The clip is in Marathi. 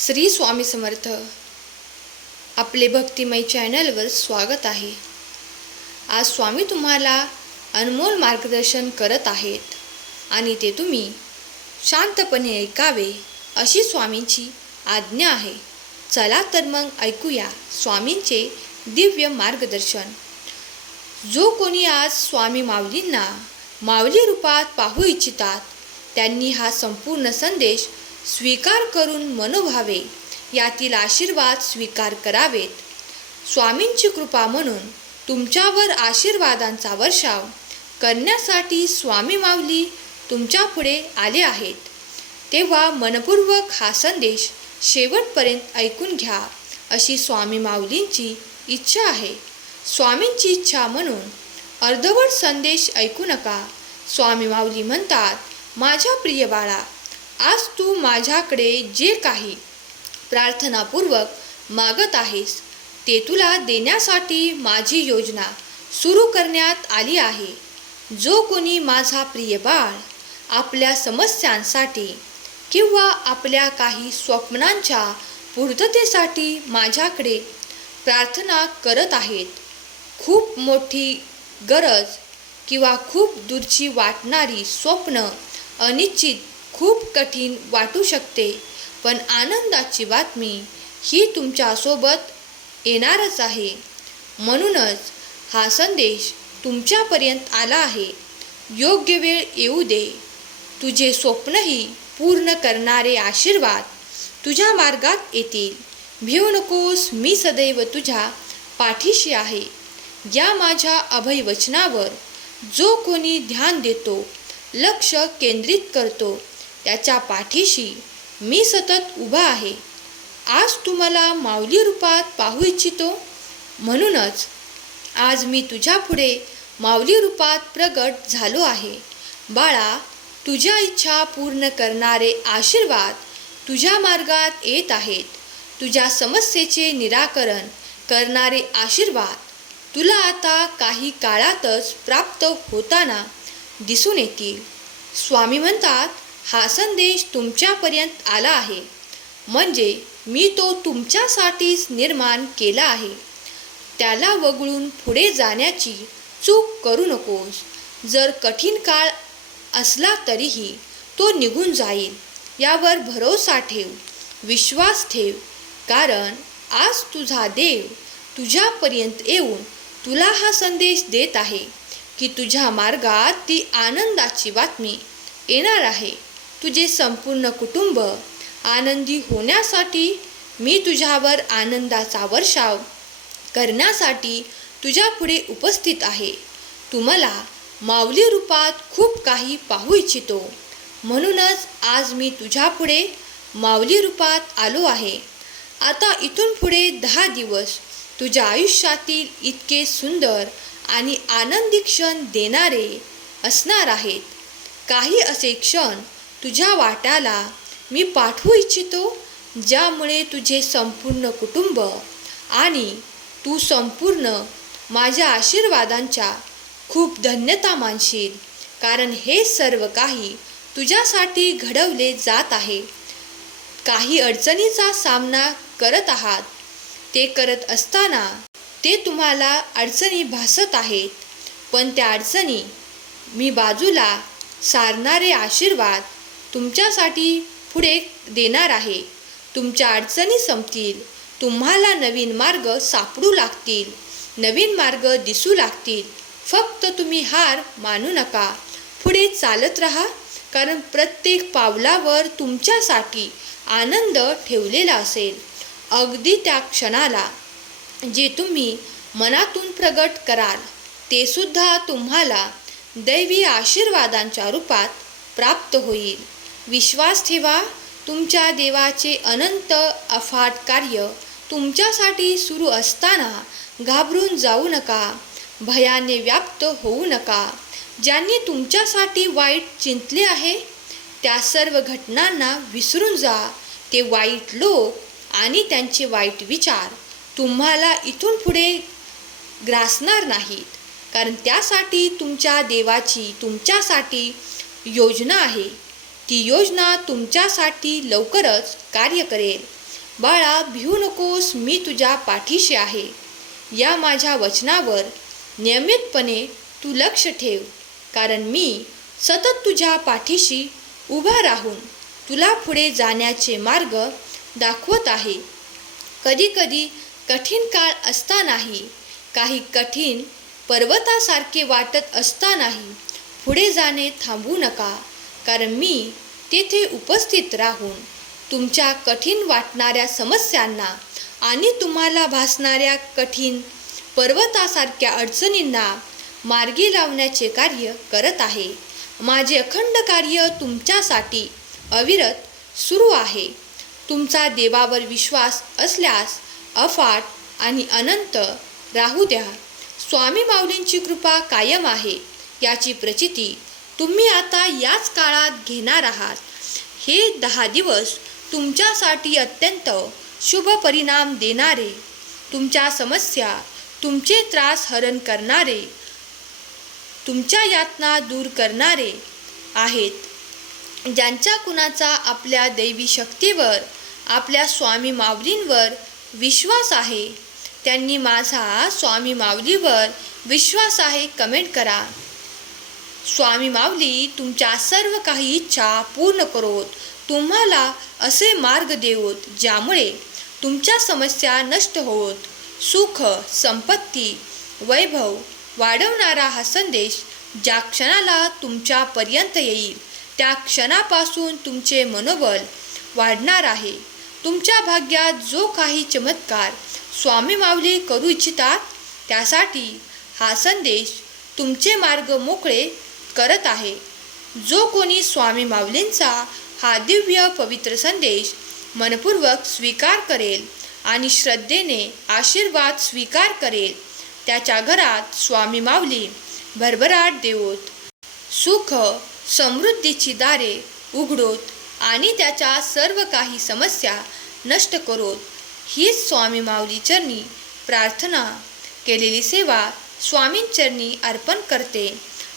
श्री स्वामी समर्थ. आपले भक्तिमय चॅनलवर स्वागत आहे. आज स्वामी तुम्हाला अनमोल मार्गदर्शन करत आहेत आणि ते तुम्ही शांतपणे ऐकावे अशी स्वामींची आज्ञा आहे. चला तर मग ऐकूया स्वामींचे दिव्य मार्गदर्शन. जो कोणी आज स्वामी माऊलींना माऊली रूपात पाहू इच्छितात त्यांनी हा संपूर्ण संदेश स्वीकार करून मनोभावे यातील आशीर्वाद स्वीकार करावेत. स्वामींची कृपा म्हणून तुमच्यावर आशीर्वादांचा वर्षाव करण्यासाठी स्वामी माऊली तुमच्यापुढे आले आहेत. तेव्हा मनपूर्वक हा संदेश शेवटपर्यंत ऐकून घ्या अशी स्वामी माऊलींची इच्छा आहे. स्वामींची इच्छा म्हणून अर्धवट संदेश ऐकू नका. स्वामी माऊली म्हणतात माझ्या प्रिय बाळा आज तू माझ्याकडे जे काही प्रार्थनापूर्वक मागत आहेस ते तुला देण्यासाठी माझी योजना सुरू करण्यात आली आहे. जो कोणी माझा प्रिय बाळ आपल्या समस्यांसाठी किंवा आपल्या काही स्वप्नांच्या पूर्ततेसाठी माझ्याकडे प्रार्थना करत आहेत खूप मोठी गरज किंवा खूप दूरची वाटणारी स्वप्न अनिश्चित खूप कठीण वाटू शकते. पण आनंदाची बातमी ही तुमच्यासोबत येणारच आहे. म्हणूनच हा संदेश तुमच्यापर्यंत आला आहे. योग्य वेळ येऊ दे. तुझे स्वप्नही पूर्ण करणारे आशीर्वाद तुझ्या मार्गात येतील. भिवू नकोस मी सदैव तुझ्या पाठीशी आहे. या माझ्या अभय वचनावर जो कोणी ध्यान देतो लक्ष केंद्रित करतो त्याच्या पाठीशी मी सतत उभा आहे. आज तुम्हाला माऊली रूपात पाहू इच्छितो. म्हणूनच आज मी तुझ्यापुढे माऊली रूपात प्रगट झालो आहे. बाळा तुझ्या इच्छा पूर्ण करणारे आशीर्वाद तुझ्या मार्गात येत आहेत. तुझ्या समस्येचे निराकरण करणारे आशीर्वाद तुला आता काही काळातच प्राप्त होताना दिसून येतील. स्वामी म्हणतात हा संदेश तुमच्यापर्यंत आला आहे. म्हणजे मी तो तुमच्यासाठीच निर्माण केला आहे. त्याला वगळून पुढे जाण्याची चूक करू नकोस. जर कठीण काळ असला तरीही तो निघून जाईल. यावर भरोसा ठेव. विश्वास ठेव. कारण आज तुझा देव तुझ्यापर्यंत येऊन तुला हा संदेश देत आहे की तुझ्या मार्गात ती आनंदाची बातमी येणार आहे. तुझे संपूर्ण कुटुंब आनंदी होण्यासाठी मी तुझ्यावर आनंदाचा वर्षाव करण्यासाठी तुझ्यापुढे उपस्थित आहे. तुम्हाला माऊली रूपात खूप काही पाहू इच्छितो. म्हणूनच आज मी तुझ्यापुढे माऊली रूपात आलो आहे. आता इथून पुढे दहा दिवस तुझ्या आयुष्यातील इतके सुंदर आणि आनंदी क्षण देणारे असणार आहेत. काही असे क्षण तुझ्या वाट्याला मी पाठवू इच्छितो ज्यामुळे तुझे संपूर्ण कुटुंब आणि तू संपूर्ण माझ्या आशीर्वादांच्या खूप धन्यता मानशील. कारण हे सर्व काही तुझ्यासाठी घडवले जात आहे. काही अडचणीचा सामना करत आहात. ते करत असताना ते तुम्हाला अडचणी भासत आहेत. पण त्या अडचणी मी बाजूला सारणारे आशीर्वाद तुमच्यासाठी पुढे देणार आहे. तुमच्या अडचणी संपतील. तुम्हाला नवीन मार्ग सापडू लागतील. नवीन मार्ग दिसू लागतील. फक्त तुम्ही हार मानू नका. पुढे चालत राहा कारण प्रत्येक पावलावर तुमच्यासाठी आनंद ठेवलेला असेल. अगदी त्या क्षणाला जे तुम्ही मनातून प्रगट कराल ते सुद्धा तुम्हाला दैवी आशीर्वादांच्या रूपात प्राप्त होईल. विश्वास ठेवा तुमच्या देवाचे अनंत अफाट कार्य तुमच्यासाठी सुरू असताना घाबरून जाऊ नका भयाने व्याप्त होऊ नका. ज्यांनी तुमच्यासाठी वाईट चिंतले आहे त्या सर्व घटनांना विसरून जा. ते वाईट लोक आणि त्यांचे वाईट विचार तुम्हाला इथून पुढे ग्रासणार नाहीत कारण त्यासाठी तुमच्या देवाची तुमच्यासाठी योजना आहे. ती योजना तुमच्यासाठी लवकरच कार्य करेल. बाळा भिऊ नकोस मी तुझ्या पाठीशी आहे. या माझ्या वचनावर नियमितपणे तू लक्ष ठेव कारण मी सतत तुझ्या पाठीशी उभा राहून तुला पुढे जाण्याचे मार्ग दाखवत आहे. कधीकधी कठीण काळ असतानाही काही कठीण पर्वतासारखे वाटत असतानाही पुढे जाणे थांबू नका. कारण मी तेथे उपस्थित राहून तुमच्या कठीण वाटणाऱ्या समस्यांना आणि तुम्हाला भासणाऱ्या कठीण पर्वतासारख्या अडचणींना मार्गी लावण्याचे कार्य करत आहे. माझे अखंड कार्य तुमच्यासाठी अविरत सुरू आहे. तुमचा देवावर विश्वास असल्यास अफाट आणि अनंत राहू द्या. स्वामी माऊलींची कृपा कायम आहे. याची प्रचिती तुम्ही आता याच काळात घेणार आहात. हे दहा दिवस तुमच्यासाठी अत्यंत शुभ परिणाम देणारे तुमच्या समस्या तुमचे त्रास हरण करणारे तुमच्या यातना दूर करणारे आहेत. ज्यांच्या कुणाचा आपल्या दैवी शक्तीवर आपल्या स्वामी माऊलींवर विश्वास आहे त्यांनी माझा स्वामी माऊलीवर विश्वास आहे कमेंट करा. स्वामी माऊली तुमच्या सर्व काही इच्छा पूर्ण करोत. तुम्हाला असे मार्ग देवोत ज्यामुळे तुमच्या समस्या नष्ट होत सुख संपत्ती वैभव वाढवणारा हा संदेश ज्या क्षणाला तुमच्यापर्यंत येईल त्या क्षणापासून तुमचे मनोबल वाढणार आहे. तुमच्या भाग्यात जो काही चमत्कार स्वामी माऊली करू इच्छितात त्यासाठी हा संदेश तुमचे मार्ग मोकळे करत आहे. जो कोणी स्वामी माऊलींचा हा दिव्य पवित्र संदेश मनपूर्वक स्वीकार करेल आणि श्रद्धेने आशीर्वाद स्वीकार करेल त्याच्या घरात स्वामी माऊली भरभराट देवोत सुख समृद्धीची दारे उघडोत आणि त्याच्या सर्व काही समस्या नष्ट करोत हीच स्वामी माऊली चरणी प्रार्थना केलेली सेवा स्वामींचरणी अर्पण करते.